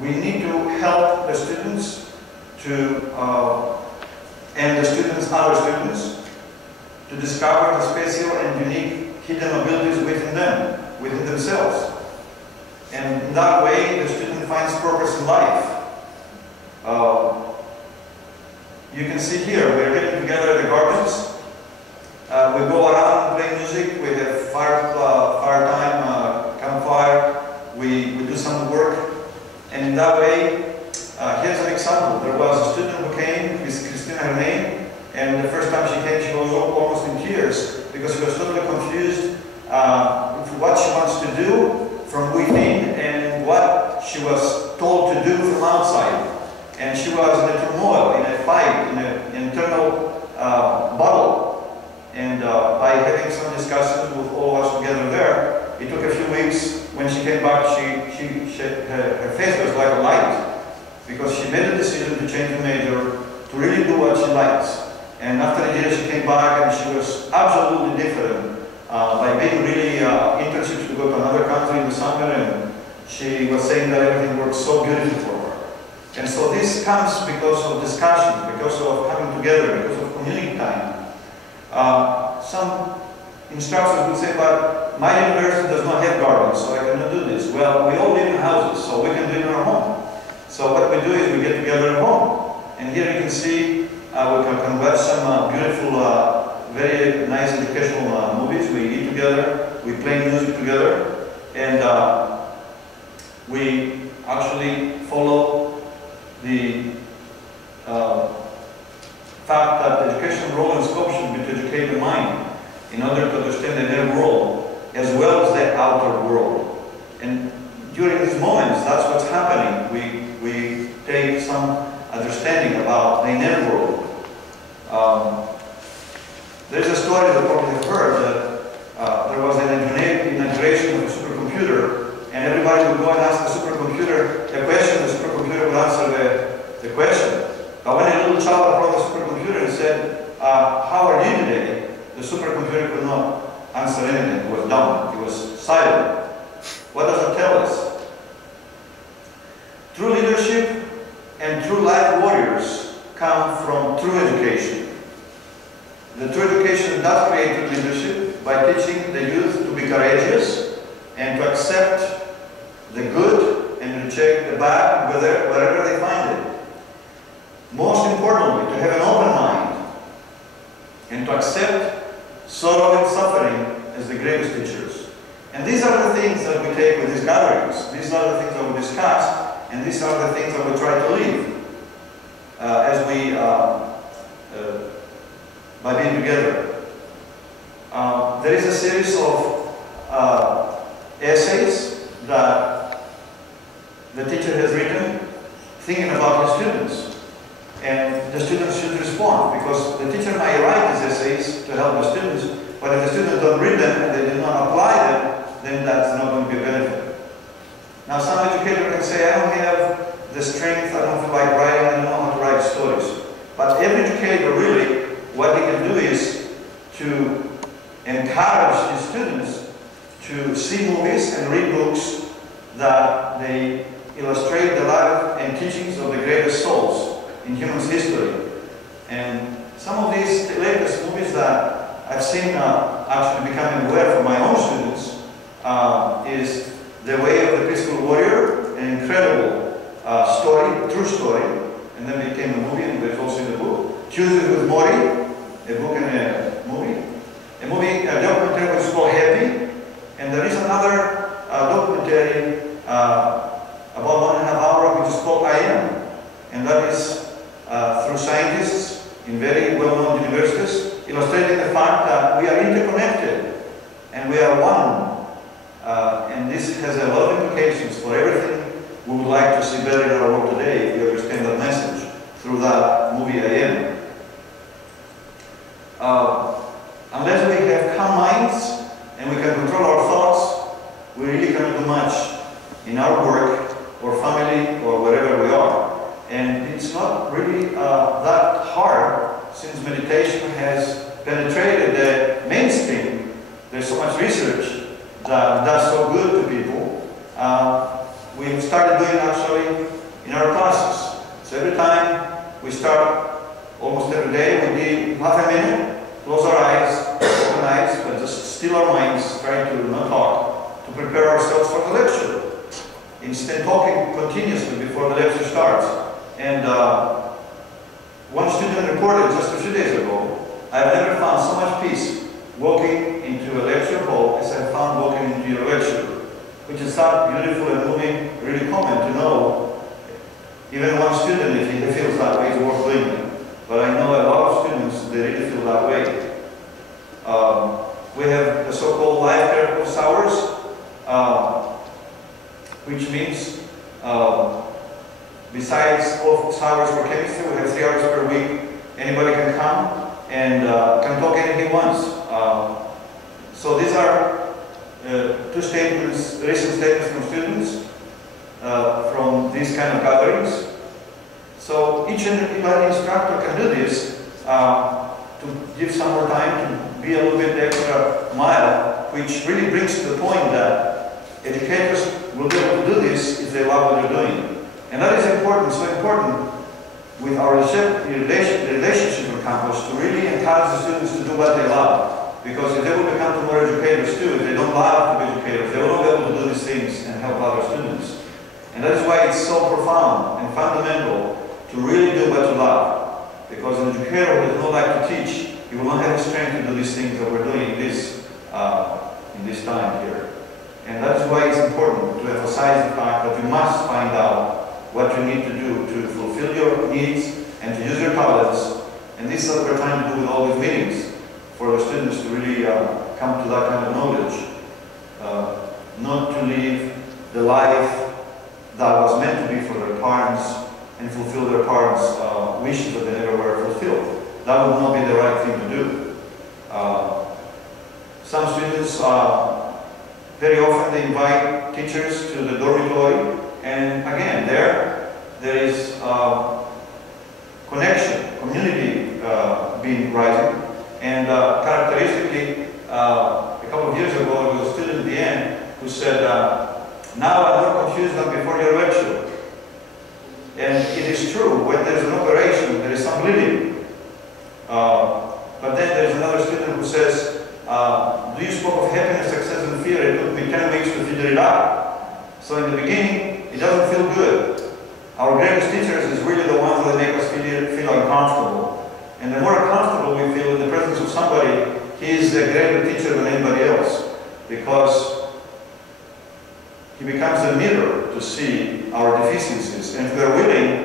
we need to help the students to, and the students, other students, to discover the special and unique hidden abilities within them, within themselves. And in that way, the student finds purpose in life. You can see here, we're getting together at the gardens. We go around and play music. We have fire time, campfire. We do some work. And in that way, here's an example. There was a student who came, Christina, her name, and the first time she came, she was almost in tears because she was totally confused with what she wants to do from within and what she was told to do from outside. And she was in a turmoil, in a fight, in an internal battle. And by having some discussions with all of us together there, it took a few weeks. When she came back, her face was like a light, because she made a decision to change the major, to really do what she likes. And after a year, she came back and she was absolutely different. By making really internships to go to another country in the summer, and she was saying that everything works so beautifully for her. And so this comes because of discussion, because of coming together, because of community time. Some instructors would say, but my university does not have gardens, so I cannot do this. Well, we all live in houses, so we can do it in our home. So what we do is we get together at home. And here you can see, we can watch some beautiful, very nice educational movies. We eat together, we play music together, and we actually follow the fact that the educational role and scope should be to educate the mind in order to understand the inner world as well as the outer world. And during these moments, that's what's happening. We take some understanding about the inner world. There's a story that you probably have heard that there was an inauguration of a supercomputer, and everybody would go and ask the supercomputer a question. The supercomputer would answer the question. But when a little child approached the supercomputer and said, "How are you today?" the supercomputer could not answer anything. It was dumb. It was silent. What does it tell us? True leadership and true life warriors come from true education. The true education does create true leadership by teaching the youth to be courageous and to accept the good and reject the bad wherever they find it. Most importantly, to have an open mind and to accept sorrow and suffering as the greatest teachers. And these are the things that we take with these gatherings. These are the things that we discuss, and these are the things that we try to live as we, by being together. There is a series of essays that the teacher has written thinking about his students. And the students should respond, because the teacher might write these essays to help the students, but if the students don't read them and they do not apply them, then that's not going to be a benefit. Now, some educator can say, I don't have the strength, I don't feel like writing, I don't know how to write stories. But every educator, really, what he can do is to encourage his students to see movies and read books that they illustrate the life and teachings of the greatest souls in human history. And some of these latest movies that I've seen actually becoming aware for my own students is The Way of the Peaceful Warrior, an incredible story, true story, and then became a movie, and there's also in the book. Tuesdays with Mori, a book and a movie. A documentary which is called Happy, and there is another documentary about 1.5 hours which is called I Am, and that is through scientists in very well-known universities, illustrating the fact that we are interconnected and we are one. And this has a lot of implications for everything we would like to see better in our world today if we understand that message through that movie I Am. Unless we have calm minds and we can control our thoughts, we really cannot do much in our work or family or wherever we are. And it's not really that hard, since meditation has penetrated the mainstream. There's so much research that does so good to people. we've started doing actually in our classes. So every time we start, almost every day, we do half a minute, close our eyes, open eyes, but just still our minds, trying to not talk, to prepare ourselves for the lecture. Instead, talking continuously before the lecture starts. And one student reported just a few days ago, I've never found so much peace walking into a lecture hall as I found walking into your lecture, which is not beautiful and moving, really common to know. Even one student, if he feels that way, is worth doing it. But I know a lot of students, they really feel that way. We have the so-called life purpose hours, which means besides office hours for chemistry, we have 3 hours per week. Anybody can come and can talk anything he wants. So these are 2 statements, recent statements from students from these kind of gatherings. So each instructor can do this to give some more time, to be a little bit extra mile, which really brings to the point that educators will be able to do this if they love what they're doing. And that is important, so important with our relationship with campus to really encourage the students to do what they love. Because if they will become more educators too, if they don't love to be educators, they will not be able to do these things and help other students. And that is why it's so profound and fundamental to really do what you love. Because an educator who does not like to teach, he will not have the strength to do these things that we're doing in this time here. And that is why it's important to emphasize the fact that you must find out what you need to do to fulfill your needs and to use your talents. And this is what we're trying to do with all these meetings, for the students to really come to that kind of knowledge. Not to live the life that was meant to be for their parents and fulfill their parents' wishes that they never were fulfilled. That would not be the right thing to do. Some students, very often they invite teachers to the dormitory, and again, there is connection, community being rising, and characteristically, a couple of years ago, there was a student at the end who said, now I'm more confused than before your lecture. And it is true, when there's an operation, there is some bleeding. But then there's another student who says, do you spoke of happiness, success, and fear? It took me 10 weeks to figure it out. So in the beginning, it doesn't feel good. Our greatest teachers is really the ones that make us feel uncomfortable. And the more uncomfortable we feel in the presence of somebody, he is a greater teacher than anybody else. Because he becomes a mirror to see our deficiencies. And if we are willing,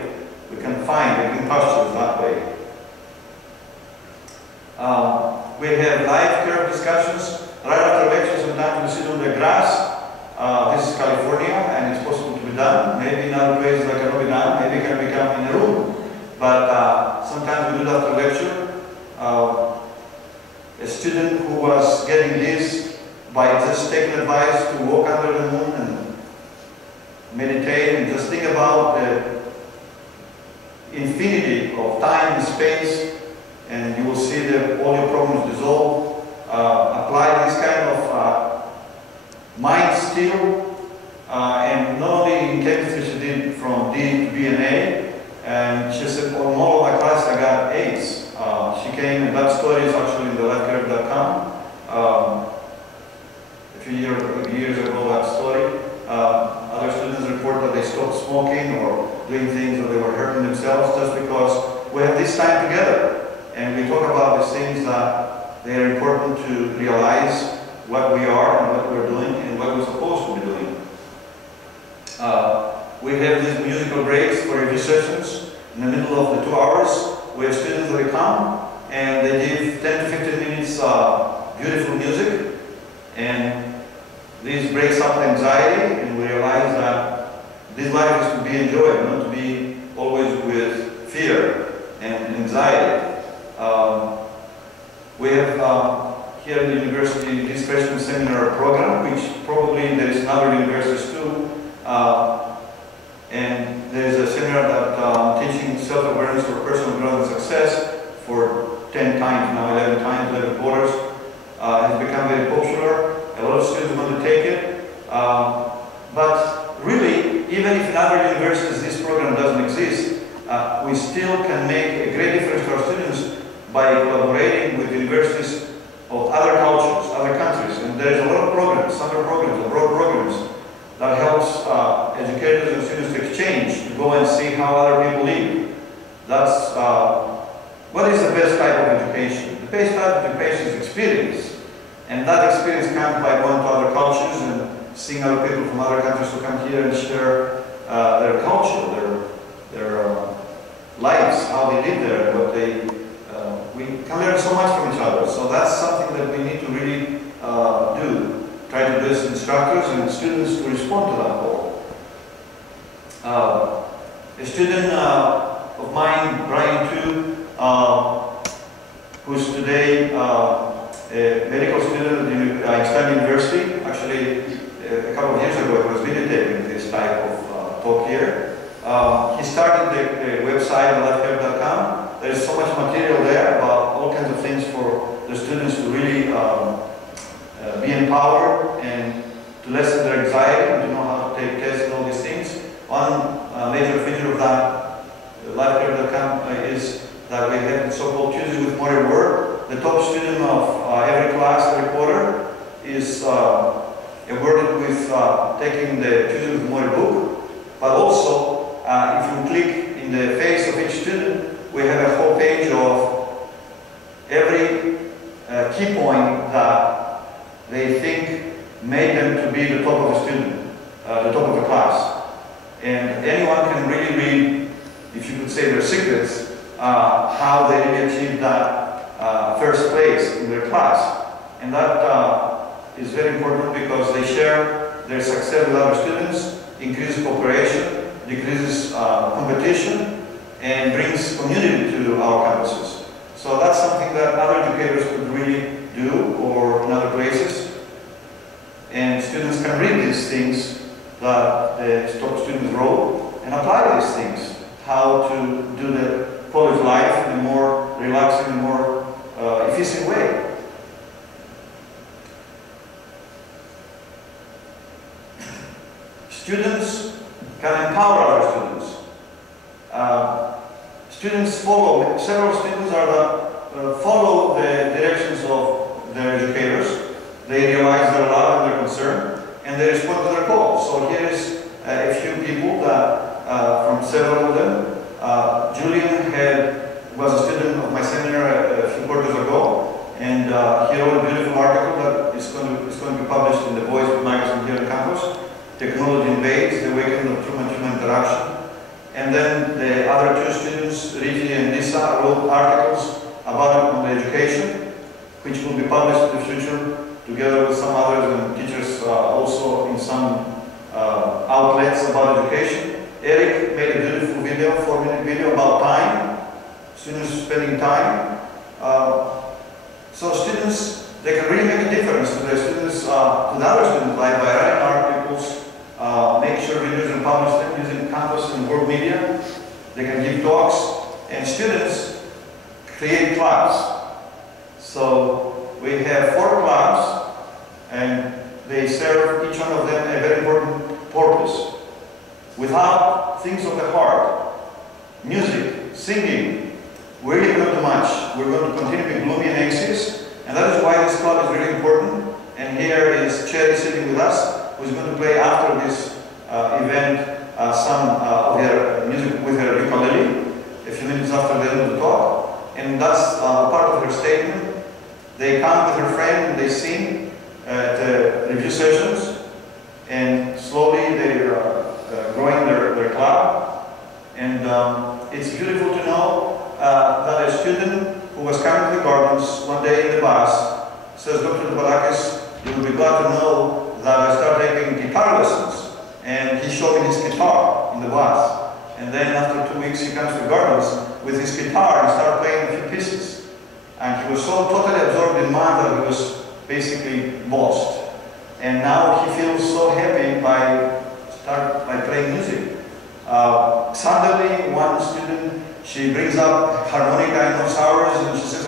we can find the postures that way. We have live curve discussions. Right after lecture, sometimes we sit on the grass. This is California, and it's possible to be done. Maybe in other places that cannot be done. Maybe it can become in a room. But sometimes we do that after lecture. A student who was getting this by just taking advice to walk under the moon and meditate and just think about the infinity of time and space, and you will see that all your problems dissolve. Apply this kind of mind skill, and not only in chemistry, she did from D to B and A, and she said, on all of my classes I got A's. She came, and that story is actually in the lifecurve.com. A few years ago, that story. Other students report that they stopped smoking or doing things, or they were hurting themselves just because we have this time together. And we talk about these things that they are important to realize what we are and what we're doing and what we're supposed to be doing. We have these musical breaks for review sessions. In the middle of the 2 hours, we have students that come and they give 10 to 15 minutes beautiful music. And this breaks up anxiety, and we realize that this life is to be enjoyed, not to be always with fear and anxiety. We have here in the university this freshman seminar program, which probably there is in other universities too. And there is a seminar that teaching self-awareness for personal growth and success for 10 times, now 11 times, 11 quarters, has become very popular. A lot of students want to take it. But really, even if in other universities this program doesn't exist, we still can make a great difference to our students by collaborating with universities of other cultures, other countries. And there's a lot of programs, summer programs, abroad programs, that helps educators and students to exchange, to go and see how other people live. That's what is the best type of education? The best type of education is experience. And that experience comes by going to other cultures and seeing other people from other countries who come here and share their culture, their lives, how they live there, and what they, we can learn so much from each other. So that's something that we need to really do. Try to do as instructors and students to respond to that call. A student of mine, Brian Tu, who's today a medical student at Einstein University. Actually, a couple of years ago, I was videotaping this type of talk here. He started the website, lifehair.com. There's so much material there about all kinds of things for the students to really be empowered and to lessen their anxiety and to know how to take tests and all these things. One major feature of that lifehair.com is that we have so-called Tuesdays with More Word. The top student of every class, every quarter, is awarded with taking the Tuesdays with More book. But also, if you click in the face of each student, we have a whole page of every key point that they think made them to be the top of the student, the top of the class. And anyone can really read, if you could say their secrets, how they really achieved that first place in their class. And that is very important because they share their success with other students, increases cooperation, decreases competition, and brings community to our campuses. So that's something that other educators could really do, or in other places. And students can read these things that the top students wrote and apply these things. How to do the college life in a more relaxing, more efficient way. Students can empower other students. Students follow, several students follow the directions of their educators. They realize their love and their concern, and they respond to their calls. So here is a few people that, from several of them. Julian was a student of my seminar a few quarters ago, and he wrote a beautiful article that is going to be published in the Voice magazine here on campus. Technology Invades, the Awakening of Human Interaction. And then the other two students, Riji and Lisa, wrote articles about it on the education, which will be published in the future together with some others and teachers also in some outlets about education. Eric made a beautiful video, 4-minute video about time, students spending time. So students, they can really make a difference to the students, to the other students, like by writing articles, make sure videos are published them using campus and world media. They can give talks, and students create clubs. So we have 4 clubs, and they serve each one of them a very important purpose. Without things of the heart, music, singing, we're really going to do much. We're going to continue being gloomy and anxious, and that is why this club is really important. And here is Cherry sitting with us, who's going to play after this event some of her music with her ukulele, a few minutes after the end of the talk. And that's part of her statement. They come with her friend and they sing at review sessions, and slowly they're growing their club. And it's beautiful to know that a student who was coming to the gardens one day in the bus says, Dr. Barakis, you will be glad to know that I started taking guitar lessons. And he showed me his guitar in the bus. And then after 2 weeks he comes to the gardens with his guitar and started playing a few pieces. And he was so totally absorbed in math that he was basically lost. And now he feels so happy by playing music. Suddenly one student, she brings up harmonica in those hours and she says,